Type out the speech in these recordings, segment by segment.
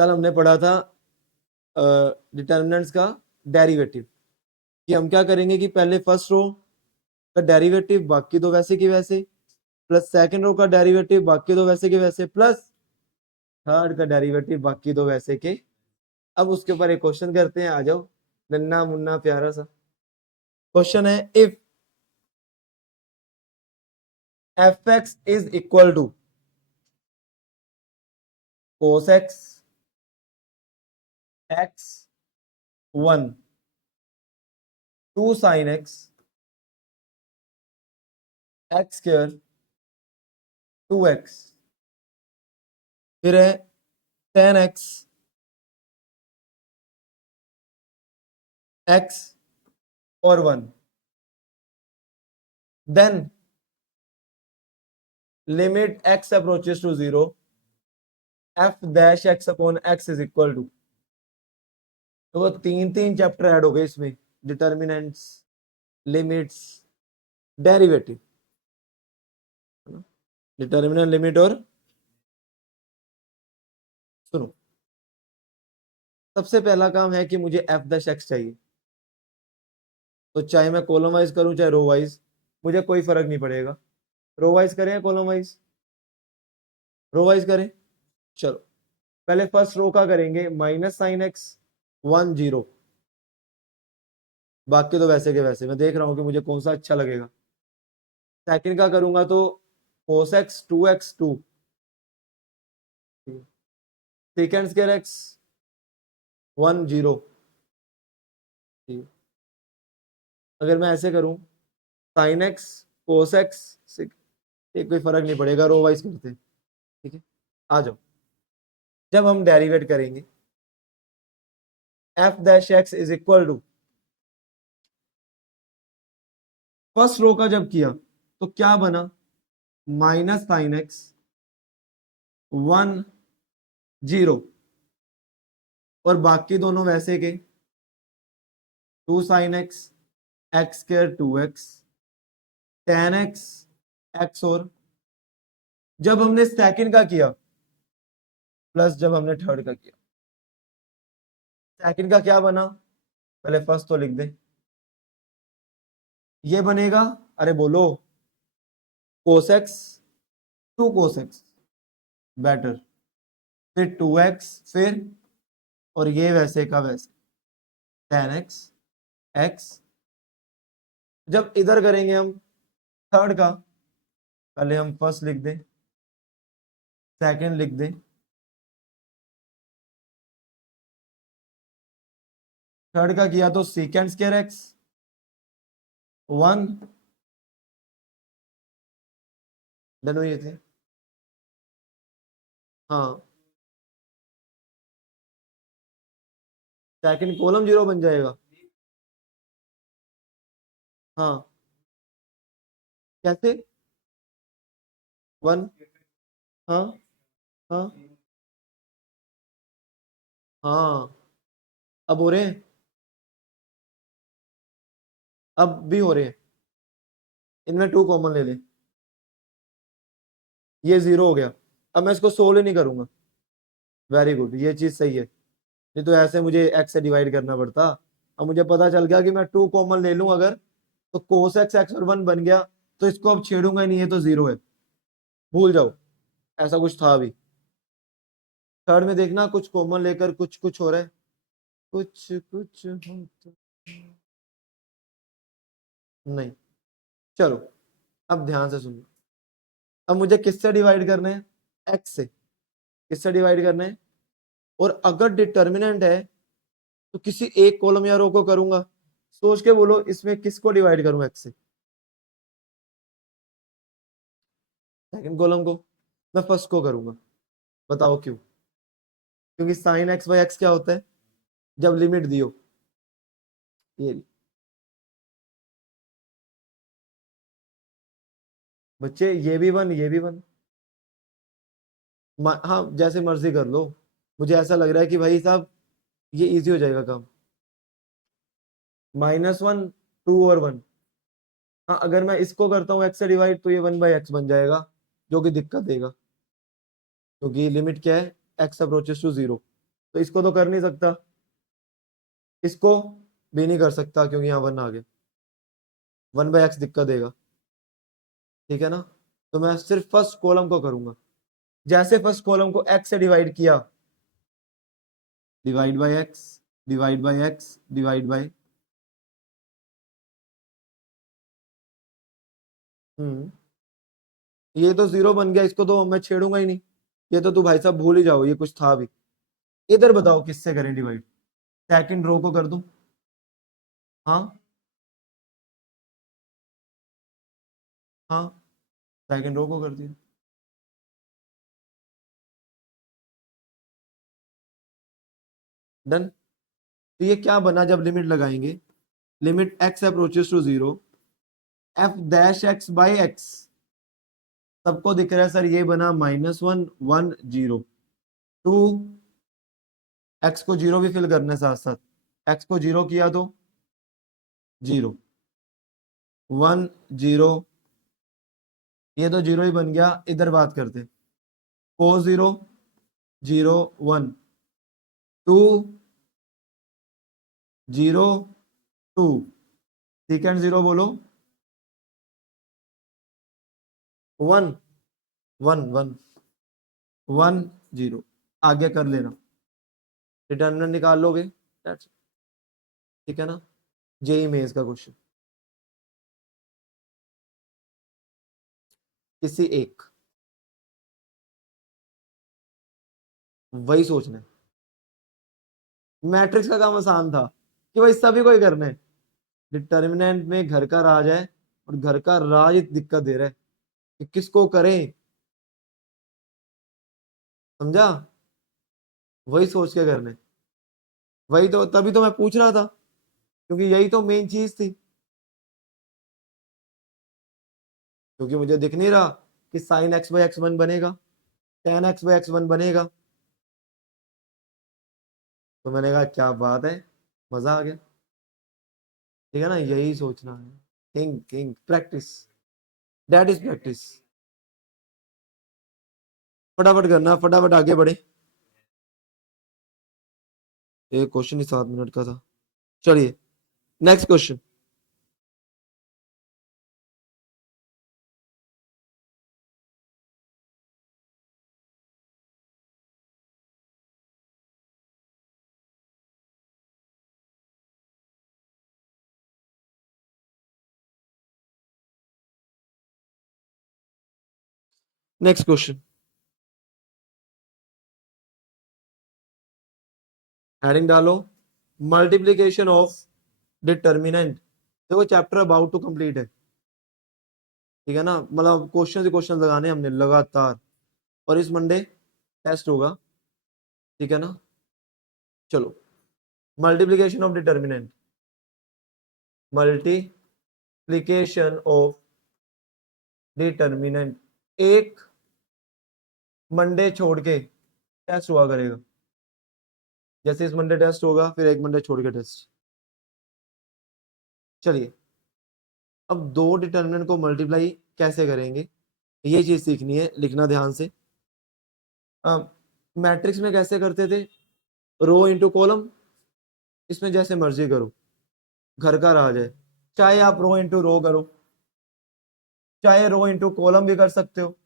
कल हमने पढ़ा था डिटर्मिनेंट्स का डेरिवेटिव, कि हम क्या करेंगे कि पहले फर्स्ट रो का डेरिवेटिव बाकी दो वैसे की वैसे, प्लस सेकंड रो का डेरिवेटिव बाकी दो वैसे के वैसे, प्लस थर्ड का डेरिवेटिव बाकी दो वैसे के। अब उसके ऊपर एक क्वेश्चन करते हैं, आ जाओ, नन्ना मुन्ना प्यारा सा क्वेश्चन है। If fx is equal to cos x x 1 2 sin x x square 2x, फिर है tan x x और 1, then limit x approaches to 0 f dash x upon x is equal to. तो वो तीन तीन चैप्टर ऐड हो गए इसमें, determinants, limits, derivative, determinant, limit और सुनो, सबसे पहला काम है कि मुझे f डैश x चाहिए। तो चाहे मैं कॉलम वाइज करूं चाहे रो वाइज, मुझे कोई फर्क नहीं पड़ेगा। रो वाइज करें या कॉलम वाइज? रो वाइज करें। चलो पहले फर्स्ट रो का करेंगे, माइनस साइन एक्स 1 0, बाकी तो वैसे के वैसे। मैं देख रहा हूं कि मुझे कौन सा अच्छा लगेगा। सेकंड का करूंगा तो cos x 2x 2, second square x 1 0। अगर मैं ऐसे करूं sin x cos x, ये कोई फर्क नहीं पड़ेगा, रो वाइज करते हैं। ठीक है, आ जाओ। जब हम डेरिवेट करेंगे f dash x is equal to, first row का जब किया तो क्या बना, माइनस साइन एक्स 1 0, और बाकी दोनों वैसे के 2 sine x x square 2x tan x x, और जब हमने सेकंड का किया प्लस जब हमने थर्ड का किया, सेकंड का क्या बना, पहले फर्स्ट तो लिख दे, ये बनेगा, अरे बोलो, cos x 2 cos x better, फिर 2x, फिर और ये वैसे का वैसे tan x x। जब इधर करेंगे हम थर्ड का, पहले हम फर्स्ट लिख दें, सेकंड लिख दें, थर्ड का किया तो सेकंड स्क्वायर एक्स 1, दोनों ये थे। हाँ, सेकंड कॉलम 0 बन जाएगा। हाँ, कैसे 1, हाँ हाँ हाँ, अब हो रहे हैं, अब भी हो रहे हैं। इनमें 2 कॉमन ले ले, ये 0 हो गया। अब मैं इसको सोल्व ही नहीं करूंगा। वेरी गुड, ये चीज सही है, नहीं तो ऐसे मुझे x से डिवाइड करना पड़ता। अब मुझे पता चल गया कि मैं 2 कॉमन ले लूं अगर, तो cos x x और 1 बन गया, तो इसको अब छेड़ूंगा ही नहीं, ये तो 0 है, भूल जाओ, ऐसा कुछ था अभी। थर्ड में देखना कुछ कॉमन लेकर कुछ कुछ हो रहा है, कुछ कुछ होता नहीं। चलो अब ध्यान से सुनो, अब मुझे किससे डिवाइड करना है, x से। किससे डिवाइड करना है, और अगर डिटर्मिनेंट है तो किसी एक कॉलम या रो को करूंगा। सोच के बोलो, इसमें किसको डिवाइड करूं x से, सेकंड कॉलम को। मैं फर्स्ट को करूंगा, बताओ क्यों? क्योंकि साइन एक्स बाई एक्स क्या होता है जब लिमिट दियो, ये बच्चे, ये भी 1 ये भी 1। हाँ जैसे मर्जी कर लो, मुझे ऐसा लग रहा है कि भाई साहब ये इजी हो जाएगा काम। -1 2 और 1। हाँ, अगर मैं इसको करता हूँ एक्स से डिवाइड तो ये 1/x बन जाएगा, जो कि दिक्कत देगा, क्योंकि लिमिट क्या है, एक्स अप्रोचेस टू 0। तो इसको तो कर नहीं सकता, इसको भी नहीं कर सकता क्योंकि यहाँ 1 आ गया, 1/x दिक्कत देगा, ठीक है ना। तो मैं सिर्फ फर्स्ट कॉलम को करूंगा, जैसे फर्स्ट कॉलम को x से डिवाइड किया, divide by x, divide by x, divide by, ये तो 0 बन गया, इसको तो मैं छेड़ूंगा ही नहीं, ये तो तू भाई साहब भूल ही जाओ ये कुछ था भी। इधर बताओ किससे करें डिवाइड, सेकंड रो को कर दूं, हाँ हाँ, सेकंड रो को कर दिया, डन। तो ये क्या बना जब लिमिट लगाएंगे, limit x approaches to 0, f dash x by x, सबको दिख रहा है सर, ये बना -1 1 0, 2, x को 0 भी फिल करने साथ साथ, x को 0 किया तो 0, 1 0, ये तो 0 ही बन गया। इधर बात करते, cos 0 0 1, 2 0 2, सेकेंड 0 बोलो, 1 1 1 1 0, आगे कर लेना, डिटर्मिनेंट निकाल लोगे, ठीक है ना। जेई मेंस का क्वेश्चन, किसी एक, वही सोचना है। मैट्रिक्स का काम आसान था कि भाई सभी को ही करना है, डिटर्मिनेंट में घर का राज है और घर का राज दिक्कत दे रहा है कि किसको करें, समझा, वही सोच के करना है। वही तो, तभी तो मैं पूछ रहा था, क्योंकि यही तो मेन चीज थी, क्योंकि मुझे दिख नहीं रहा कि sine x by x one बनेगा, ten x by x one बनेगा, तो मैंने कहा क्या बात है, मजा आ गया, ठीक है ना, यही सोचना है, think think practice, that is practice. फटाफट करना, फटाफट आगे बढ़े, एक क्वेश्चन ही 7 मिनट का था, चलिए next question. Next question, heading डालो, मल्टीप्लीकेशन ऑफ डिटर्मिनेंट, देखो चैप्टर अबाउट टू कंप्लीट है, ठीक है ना, मतलब क्वेश्चन से क्वेश्चन लगाने हमने लगातार, और इस मंडे टेस्ट होगा, ठीक है ना। चलो, multiplication of determinant, multiplication of determinant, एक मंडे छोड़ के टेस्ट हुआ करेगा, जैसे इस मंडे टेस्ट होगा फिर एक मंडे छोड़ के टेस्ट। चलिए, अब दो डिटर्मिनेंट को मल्टीप्लाई कैसे करेंगे, ये चीज सीखनी है, लिखना ध्यान से। मैट्रिक्स में कैसे करते थे, रो इंटू कॉलम, इसमें जैसे मर्जी करो, घर का राज है, चाहे आप रो इंटू रो करो, चाहे रो इंटू कॉलम भी कर सकते हो,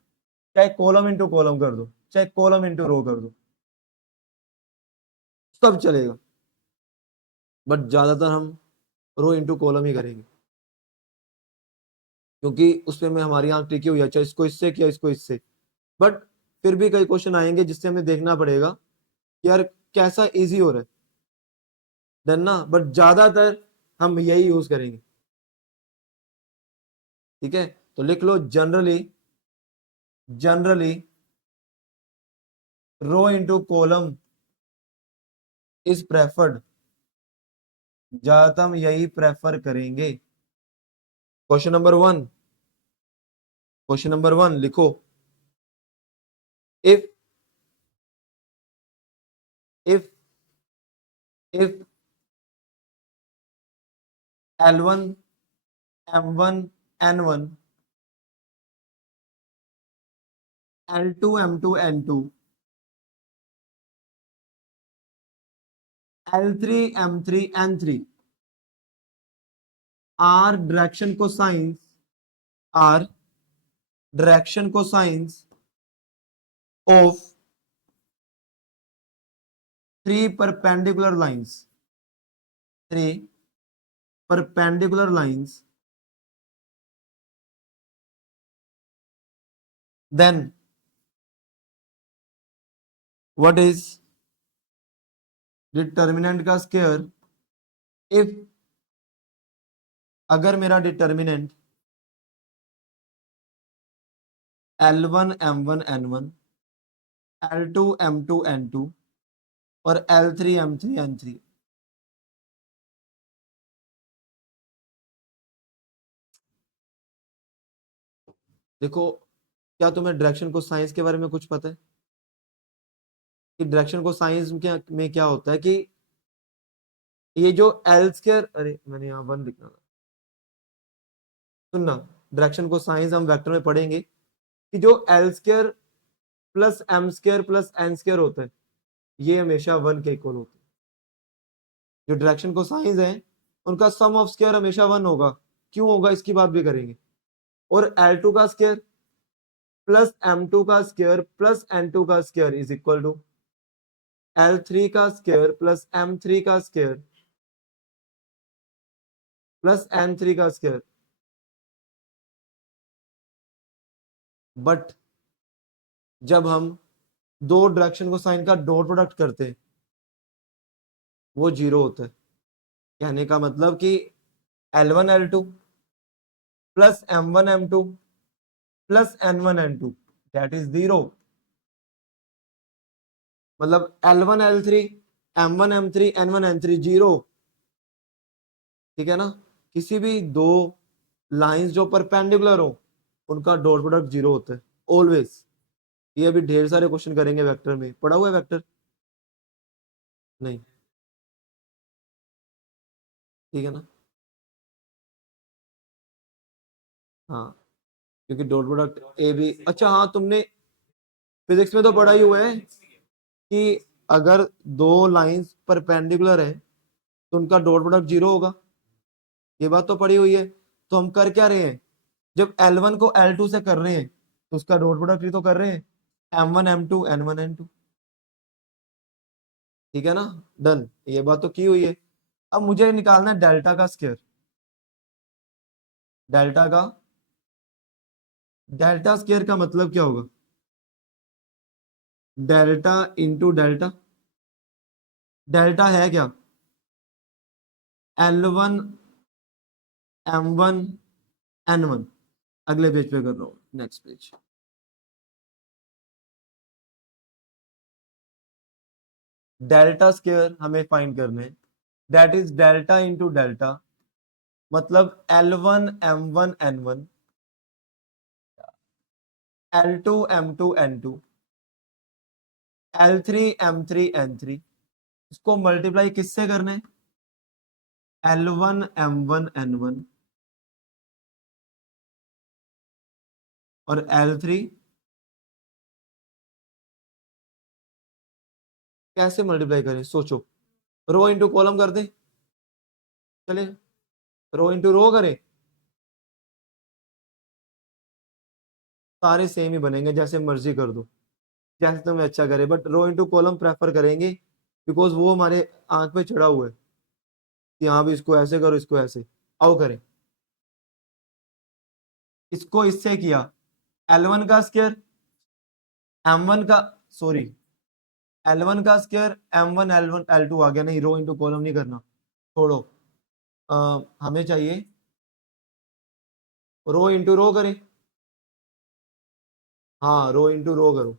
चाहे कॉलम इंटू कॉलम कर दो, चाहे कॉलम इंटू रो कर दो, सब चलेगा, बट ज्यादातर हम रो इंटू कॉलम ही करेंगे, क्योंकि उसमें में हमारी आंख टिकी हुई है, चाहे इसको इससे किया इसको इससे, बट फिर भी कई क्वेश्चन आएंगे जिससे हमें देखना पड़ेगा कि यार कैसा इजी हो रहा है, देन ना, बट ज्यादातर हम यही यूज करेंगे, ठीक है। तो लिख लो, generally, generally row into column is preferred, ज्यादातर हम यही प्रेफर करेंगे। क्वेश्चन नंबर 1 लिखो, if if if L1 M1 N1 L2 M2 N2 L3 M3 N3 are direction cosines of three perpendicular lines. Three perpendicular lines. Then what is determinant का square? If अगर मेरा determinant L1 M1 N1 L2 M2 N2 और L3 M3 N3, देखो क्या तुम्हें direction को science के बारे में कुछ पता है कि डायरेक्शन को साइंस में क्या होता है कि ये जो एल स्क्वायर, अरे मैंने यहाँ वन लिखना था, सुनना, डायरेक्शन को साइंस हम वेक्टर में पढ़ेंगे कि जो L square plus M square plus N square होता है ये हमेशा वन के इक्वल होता है। जो डायरेक्शन को साइंस है उनका सम ऑफ स्क्वायर हमेशा वन होगा। क्यों होगा इसकी बात भी करेंगे। और L2 का स्क्वायर प्लस M2 का स्क्वायर प्लस N2 का square is equal to L3 का स्क्वायर प्लस M3 का स्क्वायर प्लस N3 का स्क्वायर। बट जब हम दो डायरेक्शन को साइन का डॉट प्रोडक्ट करते हैं वो जीरो होता है। कहने का मतलब कि L1 L2 plus M1 M2 plus N1 N2 that is zero. मतलब L1 L3 M1 M3 N1 N3 zero. ठीक है ना। किसी भी दो लाइंस जो परपेंडिकुलर हो उनका डॉट प्रोडक्ट जीरो होता है ऑलवेज। ये अभी ढेर सारे क्वेश्चन करेंगे वेक्टर में। पढ़ा हुआ है वेक्टर? नहीं, ठीक है ना। हाँ, क्योंकि डॉट प्रोडक्ट ए बी, अच्छा हाँ तुमने फिजिक्स में तो पढ़ा ही हुआ है कि अगर दो लाइंस परपेंडिकुलर है तो उनका डॉट प्रोडक्ट जीरो होगा। ये बात तो पढ़ी हुई है। तो हम कर क्या रहे हैं, जब L1 को L2 से कर रहे हैं तो उसका डॉट प्रोडक्ट ही तो कर रहे हैं, M1 M2 N1 N2। ठीक है ना। डन, ये बात तो की हुई है। अब मुझे निकालना है डेल्टा का स्क्वायर। डेल्टा का डेल्टा स्क्वायर का मतलब क्या होगा? Delta into delta. डेल्टा है क्या? L1 M1 N1। अगले पेज पे कर रहा हूं, नेक्स्ट पेज। डेल्टा स्क्वायर हमें फाइंड करना है, that is delta into delta. मतलब L1 M1 N1 L2 M2 N2 L3 M3 N3। इसको मल्टीप्लाई किससे करना है? L1 M1 N1 और L3। कैसे मल्टीप्लाई करें सोचो। रो इंटू कॉलम कर दें, चले। रो इंटू रो करें, सारे सेम ही बनेंगे, जैसे मर्जी कर दो, जैसे तुम्हें अच्छा करे। But row into column prefer करेंगे बिकॉज वो हमारे आंख पे चढ़ा हुआ है कि हाँ भी इसको ऐसे करो इसको ऐसे। आओ करें। इसको इससे किया, L1 का स्क्वायर M1 का, सॉरी L1 का स्क्वायर M1 L1 L2 आ गया। नहीं, रो इंटू कॉलम नहीं करना, छोड़ो। हमें चाहिए रो इंटू रो करें। हाँ, रो इंटू रो करो।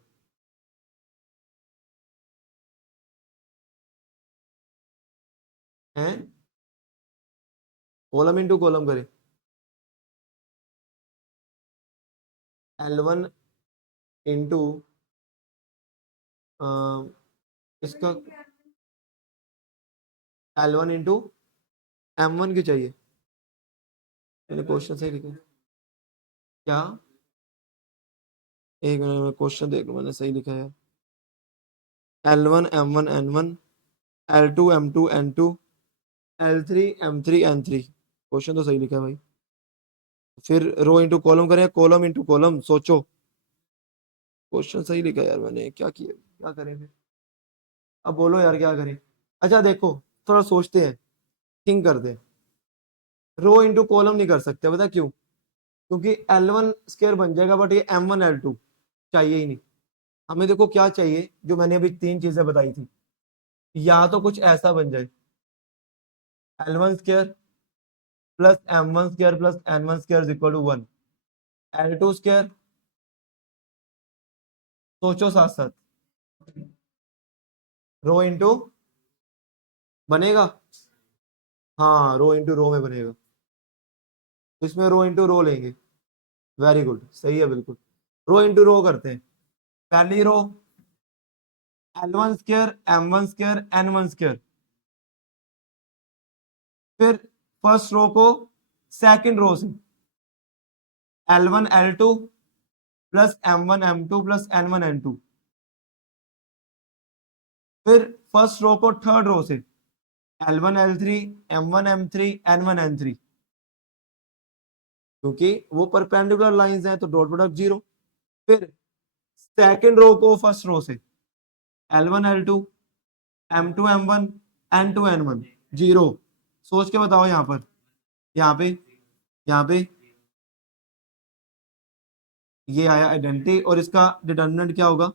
हैं, कॉलम इंटू कॉलम करें। L1 इंटू इसका L1 इंटू M1 की चाहिए। मैंने क्वेश्चन सही लिखा है क्या? एक मिनट में क्वेश्चन देख लूं, मैंने सही लिखा है। L1 M1 N1 L2 M2 N2 L3 M3 N3। Question तो सही लिखा है भाई। फिर रो इंटू कॉलम करें, कॉलम इंटू कॉलम, सोचो। क्वेश्चन सही लिखा है यार, मैंने क्या किया, क्या करें फिर? अब बोलो यार क्या करें। अच्छा देखो, थोड़ा सोचते हैं, थिंक करते हैं। रो इंटू कॉलम नहीं कर सकते, पता क्यों? क्योंकि L1 स्क्वायर बन जाएगा, बट ये M1 L2 चाहिए ही नहीं। हमें देखो क्या चाहिए, जो मैंने अभी तीन चीजें बताई थी, या तो कुछ ऐसा बन जाए, L1 square plus M1 square plus N1 square equal to 1, L2 square, सोचो साथ साथ, रो इंटू बनेगा। हाँ, रो इंटू रो में बनेगा, तो इसमें रो इंटू रो लेंगे। वेरी गुड, सही है बिल्कुल। रो इंटू रो करते हैं। पहली रो L1 square M1 square N1 square, फिर फर्स्ट रो को सेकंड रो से L1 L2 plus M1 M2 plus N1 N2, फिर फर्स्ट रो को थर्ड रो से L1 L3 M1 M3 N1 N3, क्योंकि वो परपेंडिकुलर लाइंस हैं तो डॉट प्रोडक्ट जीरो। फिर सेकंड रो को फर्स्ट रो से L1 L2 M2 M1 N2 N1 zero. सोच के बताओ यहाँ पर, यहाँ पे, यहाँ पे ये आया आइडेंटिटी, और इसका डिटर्मिनेंट क्या होगा?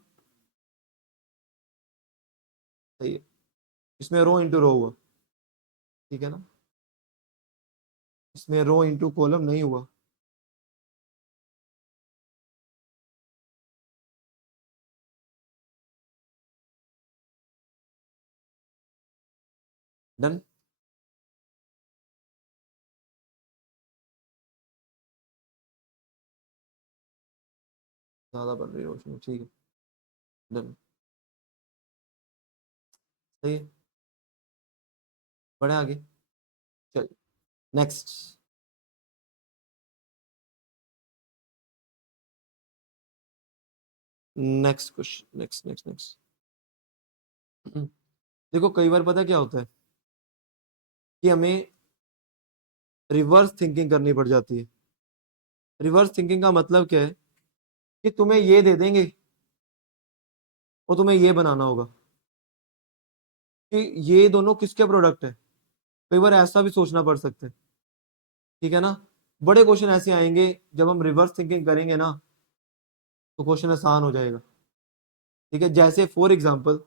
सही है, इसमें रो इंटू रो हुआ, ठीक है ना? इसमें रो इंटू कॉलम नहीं हुआ। डन। ज्यादा बढ़ रही है रोशनी, ठीक है, डन, सही है। बढ़े आगे, चल next. Next question, next next next. देखो कई बार पता क्या होता है, कि हमें रिवर्स थिंकिंग करनी पड़ जाती है। रिवर्स थिंकिंग का मतलब क्या है, कि तुम्हें ये दे देंगे और तुम्हें ये बनाना होगा कि ये दोनों किसके प्रोडक्ट है। कई बार ऐसा भी सोचना पड़ सकता है, ठीक है ना? बड़े क्वेश्चन ऐसे आएंगे, जब हम रिवर्स थिंकिंग करेंगे ना, तो क्वेश्चन आसान हो जाएगा। ठीक है, जैसे फॉर एग्जाम्पल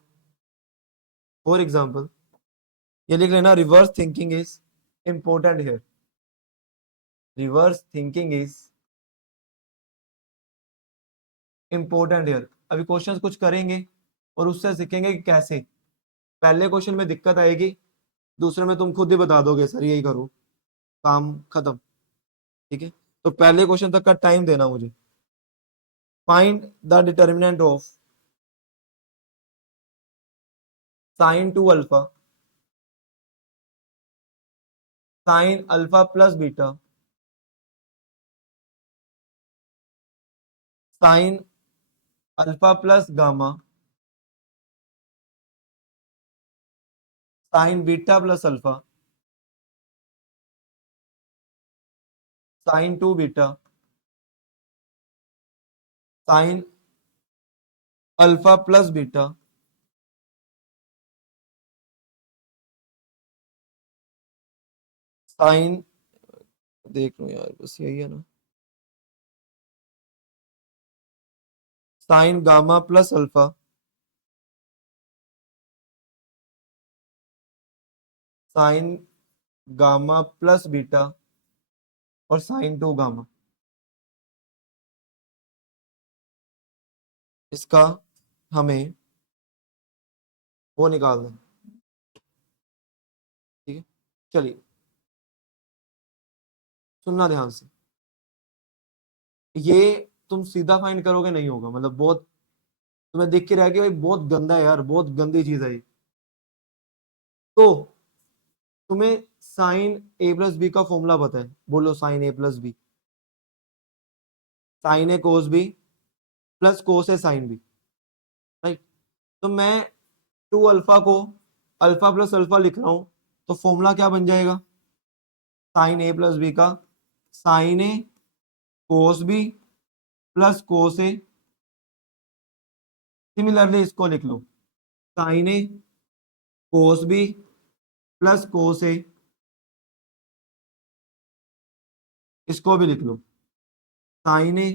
ये लिख लेना, reverse thinking is important here. Reverse thinking is important here. अभी क्वेश्चंस कुछ करेंगे और उससे सीखेंगे कि कैसे। पहले क्वेश्चन में दिक्कत आएगी, दूसरे में तुम खुद ही बता दोगे सर यही करो, काम खत्म। ठीक है, तो पहले क्वेश्चन तक का टाइम देना मुझे। Find the determinant of sine two alpha, sine alpha plus beta, sine alpha plus gamma, sine beta plus alpha, sine two beta, sine alpha plus beta, sine, देख लो यार बस यही है ना, sine gamma plus alpha, sine gamma plus beta, और sine two gamma. इसका हमें वो निकालना है। ठीक है, चलिए सुनना ध्यान से। ये तुम सीधा फाइंड करोगे नहीं होगा, मतलब बहुत तुम्हें देख के रहेगी भाई बहुत गंदा है यार, बहुत गंदी चीज है ये। तो तुम्हें साइन ए प्लस बी का फॉर्मूला पता है, बोलो साइन ए प्लस बी। साइन ए कोस बी प्लस कोस ए साइन बी, राइट? तो मैं टू अल्फा को अल्फा प्लस अल्फा लिख रहा हूं तो फॉर्मूला क्या बन जाएगा, साइन ए प्लस बी का साइन ए कोस बी प्लस कोस ए। सिमिलरली इसको लिख लो, साइन ए कोस बी प्लस कोस ए, इसको भी लिख लो, साइन ए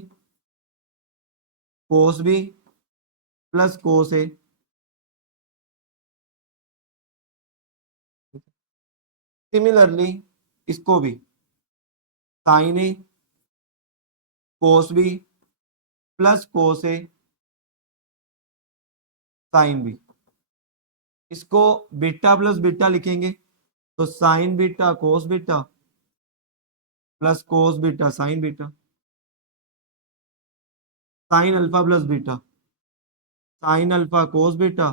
कोस बी प्लस कोस ए। सिमिलरली इसको भी साइन ए कोस बी प्लस कोस ए साइन बी। इसको बीटा प्लस बीटा लिखेंगे तो sign beta cos beta plus cos beta sign beta, sine alpha plus beta sine alpha cos beta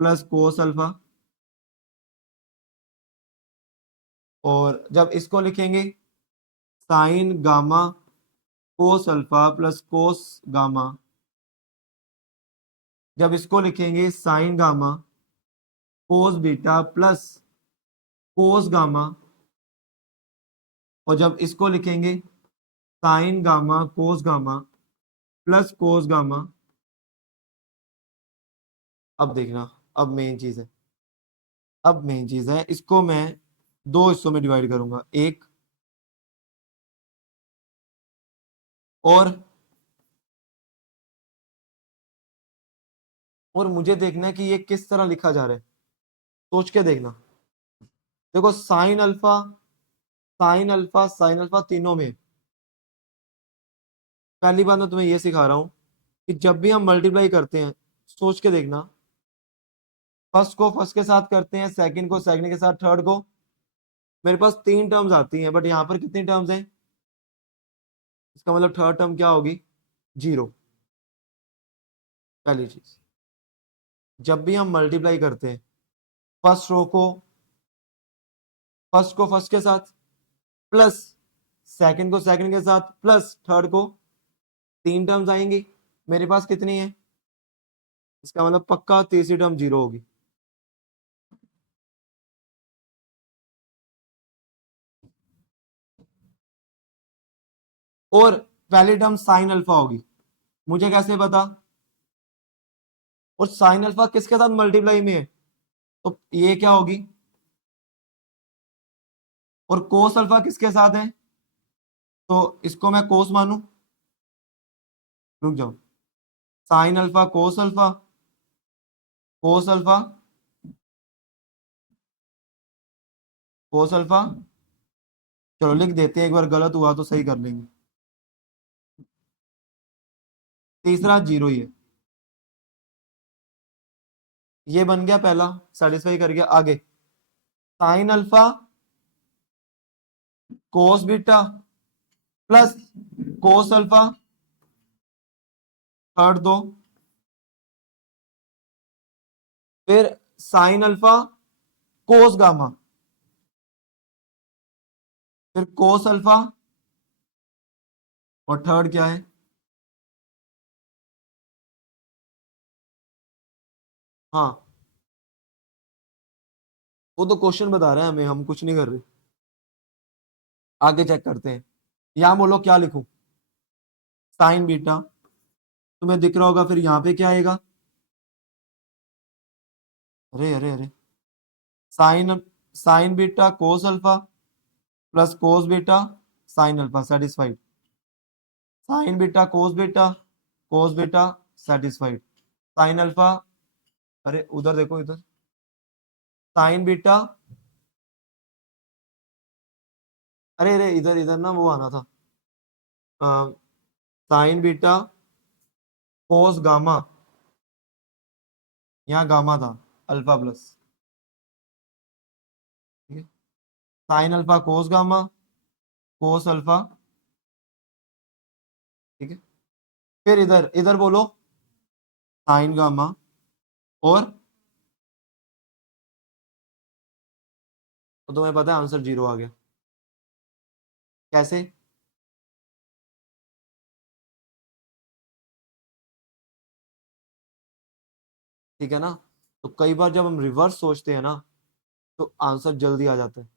plus cos alpha. और जब इसको लिखेंगे sign gamma कोस alpha plus cos gamma, जब इसको लिखेंगे sign gamma cos beta plus cos gamma, और जब इसको लिखेंगे sign gamma cos gamma plus cos gamma. अब देखना, अब मेन चीज है, अब मेन चीज है, इसको मैं दो हिस्सों में डिवाइड करूंगा, एक और मुझे देखना है कि ये किस तरह लिखा जा रहा है, सोच के देखना। देखो sine alpha sine alpha sine alpha तीनों में, पहली बात मैं तुम्हें ये सिखा रहा हूं कि जब भी हम मल्टीप्लाई करते हैं, सोच के देखना, फर्स्ट को फर्स्ट के साथ करते हैं, सेकंड को सेकंड के साथ, थर्ड को, मेरे पास तीन टर्म्स आती हैं, बट यहाँ पर कितनी टर्म्स हैं, इसका मतलब थर्ड टर्म क्या होगी, जीरो। पहली चीज, जब भी हम मल्टीप्लाई करते हैं, फर्स्ट रो को फर्स्ट को फर्स्ट के साथ प्लस सेकंड को सेकंड के साथ प्लस थर्ड को, तीन टर्म्स आएंगी, मेरे पास कितनी है, इसका मतलब पक्का तीसरी टर्म जीरो होगी। और पहली टर्म साइन अल्फा होगी, मुझे कैसे पता, और साइन अल्फा किसके साथ मल्टीप्लाई में है, तो ये क्या होगी, और कोस अल्फा किसके साथ है, तो इसको मैं कोस मानू, रुक जाओ, sine alpha cos alpha cos alpha cos alpha, चलो लिख देते हैं, एक बार गलत हुआ तो सही कर लेंगे, तीसरा जीरो ही है, ये बन गया पहला, सेटिस्फाई कर गया। आगे sine alpha cos beta plus cos alpha, third दो, फिर साइन अल्फा कोस गामा, फिर कोस अल्फा, और थर्ड क्या है, हाँ वो तो क्वेश्चन बता रहे हैं हमें, हम कुछ नहीं कर रहे। आगे चेक करते हैं, यहां बोलो क्या लिखूं, साइन बीटा, तुम्हें दिख रहा होगा, फिर यहाँ पे क्या आएगा, अरे अरे अरे, sine sine beta cos alpha plus cos beta sine alpha, satisfied, sine beta cos beta satisfied, sine alpha, अरे उधर देखो इधर, साइन बीटा, अरे अरे इधर इधर ना वो आना था, साइन बीटा कोस गामा, यहाँ गामा था, अल्फा प्लस, ठीक है, sine alpha cos gamma cos alpha, ठीक है, फिर इधर इधर बोलो साइन गामा, और तो तुम्हें पता है आंसर जीरो आ गया, कैसे, ठीक है ना। तो कई बार जब हम रिवर्स सोचते हैं ना तो आंसर जल्दी आ जाता है,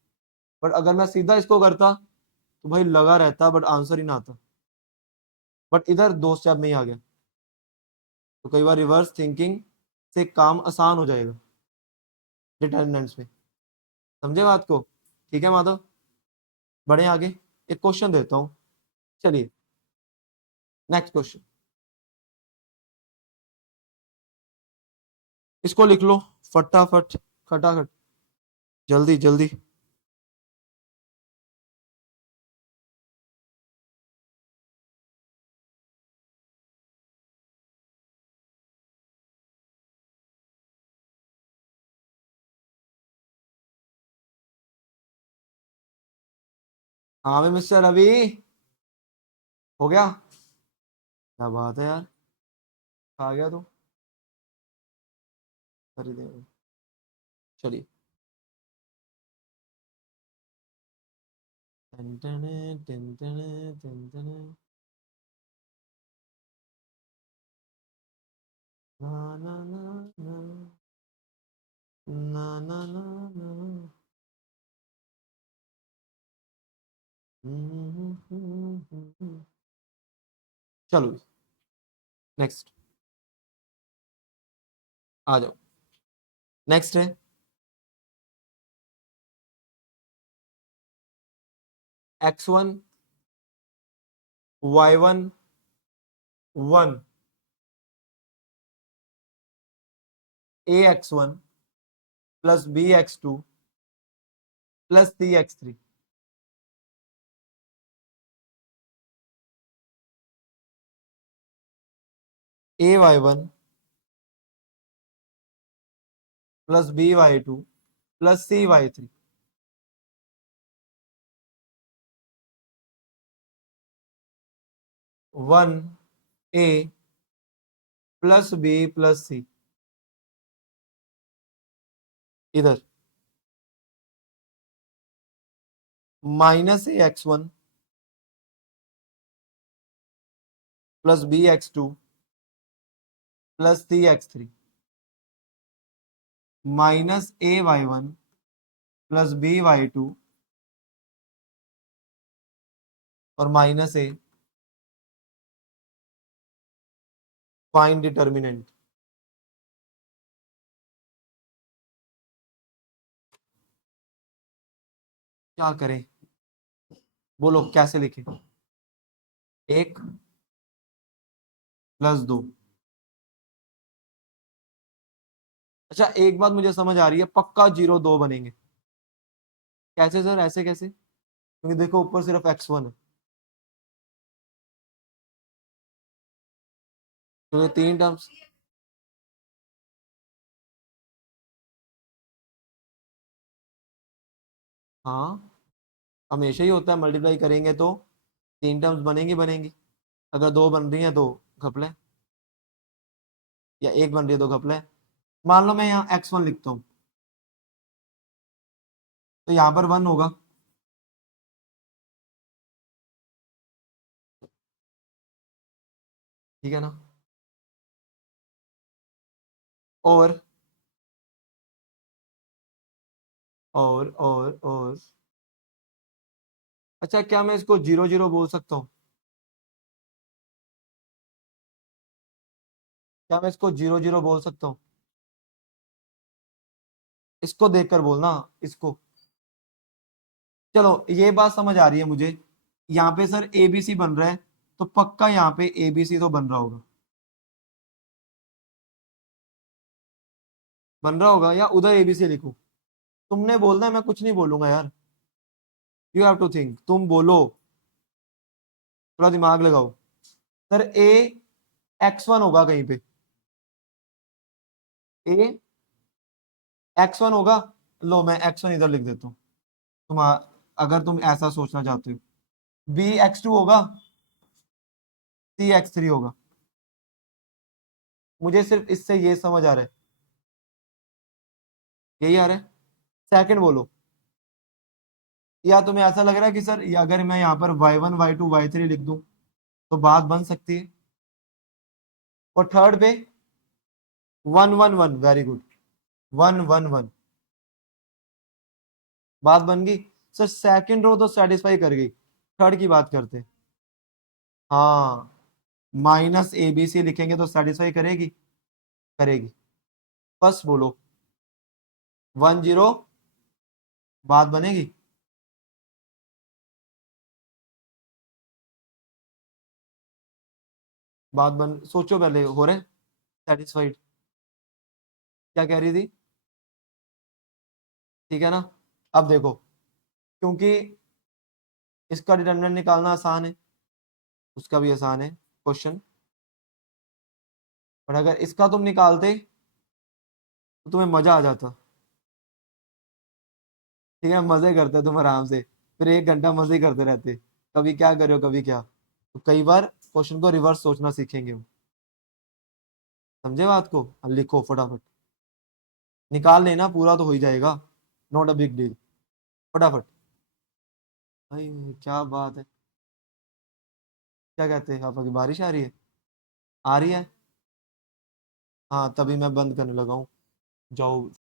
बट अगर मैं सीधा इसको करता तो भाई लगा रहता बट आंसर ही ना आता, बट इधर 2 स्टेप में ही आ गया। तो कई बार रिवर्स थिंकिंग से काम आसान हो जाएगा डिटर्मिनेंट्स में। समझे बात को? ठीक है माधव, बढ़े आगे। एक क्वेश्चन देता हूं, चलिए नेक्स्ट क्वेश्चन, इसको लिख लो फटाफट, खटाखट, जल्दी जल्दी। हाँ भाई मिस्टर रवि, हो गया? क्या बात है यार, आ गया तू, कर ही दे। चलिए, टन टन टन टन टन टन, ना ना ना ना ना ना ना ना। चलो नेक्स्ट, आ जाओ। नेक्स्ट है x1 y1 1 ax1 plus bx2 plus cx3। ay1 plus by2 plus cy3। 1 a plus b plus c, इधर minus ax1 plus bx2 plus cx3, minus ay1 plus by2 और माइनस ए, फाइंड डिटर्मिनेंट। क्या करें, बोलो कैसे लिखें? 1 + 2। अच्छा एक बात मुझे समझ आ रही है, पक्का 0 2 बनेंगे। कैसे सर, ऐसे कैसे? क्योंकि देखो ऊपर सिर्फ x1 है, तो ये 3 टर्म्स। हाँ, हमेशा ही होता है, मल्टीप्लाई करेंगे तो 3 टर्म्स बनेंगी बनेंगी। अगर 2 बन रही है तो घपले, या 1 बन रही है तो घपले। मान लो मैं यहाँ x1 लिखता हूँ, तो यहाँ पर 1 होगा, ठीक है ना? और और अच्छा क्या मैं इसको 0 0 बोल सकता हूँ? क्या मैं इसको 0 0 बोल सकता हूँ? इसको देखकर बोलना, इसको। चलो ये बात समझ आ रही है मुझे, यहाँ पे सर एबीसी बन रहा है, तो पक्का यहाँ पे एबीसी तो बन रहा होगा, बन रहा होगा, या उधर एबीसी लिखूं? तुमने बोलना है, मैं कुछ नहीं बोलूंगा यार, यू हैव टू थिंक, तुम बोलो, थोड़ा दिमाग लगाओ। सर ए x1 होगा कहीं पे, ए x1 होगा। लो मैं x1 इधर लिख देता हूँ, तुम अगर तुम ऐसा सोचना चाहते हो। बी x2 होगा, सी x3 होगा। मुझे सिर्फ इससे ये समझ आ रहा है, यही आ रहा है। सेकंड बोलो, या तुम्हें ऐसा लग रहा है कि सर ये अगर मैं यहाँ पर y1 y2 y3 लिख दूं तो बात बन सकती है? और थर्ड पे 1 1 1, वेरी गुड। 1 1 1। बात बन गई। सर सेकंड रो तो सेटिस्फाई कर गई, थर्ड की बात करते। हाँ, माइनस ए बी सी लिखेंगे तो सेटिस्फाई करेगी, करेगी। फर्स्ट बोलो 1 0, बात बनेगी। बात बन, सोचो पहले, हो रहे सेटिस्फाइड? क्या कह रही थी? ठीक है ना। अब देखो, क्योंकि इसका डिटरमिनेंट निकालना आसान है, उसका भी आसान है क्वेश्चन, पर अगर इसका तुम निकालते तो तुम्हें मजा आ जाता। ठीक है, मजे करते तुम आराम से, फिर 1 घंटा मजे करते रहते, कभी क्या करो कभी क्या। तो कई बार क्वेश्चन को रिवर्स सोचना सीखेंगे हम। समझे बात को? अब लिखो फटाफट, निकाल लेना, पूरा तो हो ही जाएगा, नॉट अ बिग डील। फटाफट। भाई क्या बात है, क्या कहते हैं आप, अभी बारिश आ रही है? आ रही है। हाँ, तभी मैं बंद करने लगा हूँ। जाओ।